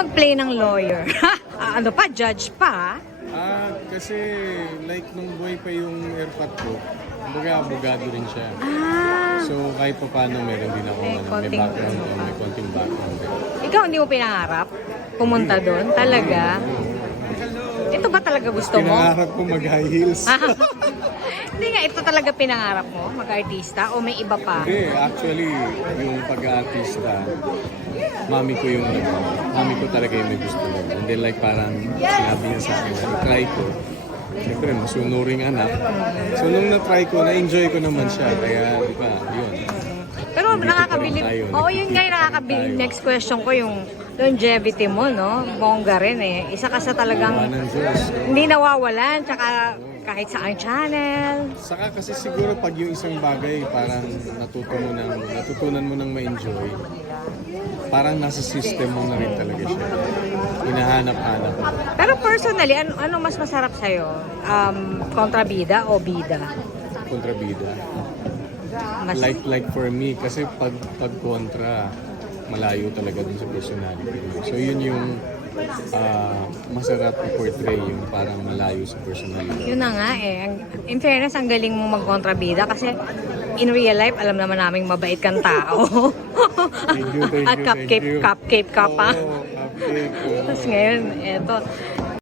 mag-play ng lawyer? Ano pa? Judge pa? Kasi like nung buhay pa yung airpot ko, kumbaga abogado rin siya. So kahit pa paano meron din ako may background doon, may konting background din. Ikaw hindi mo pinangarap? Pumunta doon? Talaga? Ito ba talaga gusto mo? Pinangarap ko mag-high heels. Hindi nga, ito talaga pinangarap mo? Mag-artista? O may iba pa? Hindi, actually, yung pag-aartista, mami ko talaga yung may gusto mo. And then like parang sinabi niya sa akin, try ko. Siyempre, masunuring anak. So nung na-try ko, na-enjoy ko naman siya. Kaya, di ba, yun. Pero nakakabilib. Oo, yun nga yung nakakabilib. Next question ko yung longevity mo, no? Bongga rin eh. Isa ka sa talagang hindi nawawalan. Tsaka kahit saan channel. Saka kasi siguro pag yung isang bagay parang natutunan mo nang ma-enjoy, parang nasa system mo na rin talaga siya. Hinahanap-hanap mo. Pero personally, ano mas masarap sa'yo? Kontrabida o bida? Kontrabida. Like for me, kasi pag kontra, malayo talaga dun sa personality mo. So yun yung masarap i-portray, yung parang malayo sa personality. Yun na nga eh. In fairness, ang galing mong mag-kontrabida kasi in real life, alam naman naming mabait kang tao. Thank you. At cupcake ka pa. Oo, cupcake. Tapos ngayon, eto.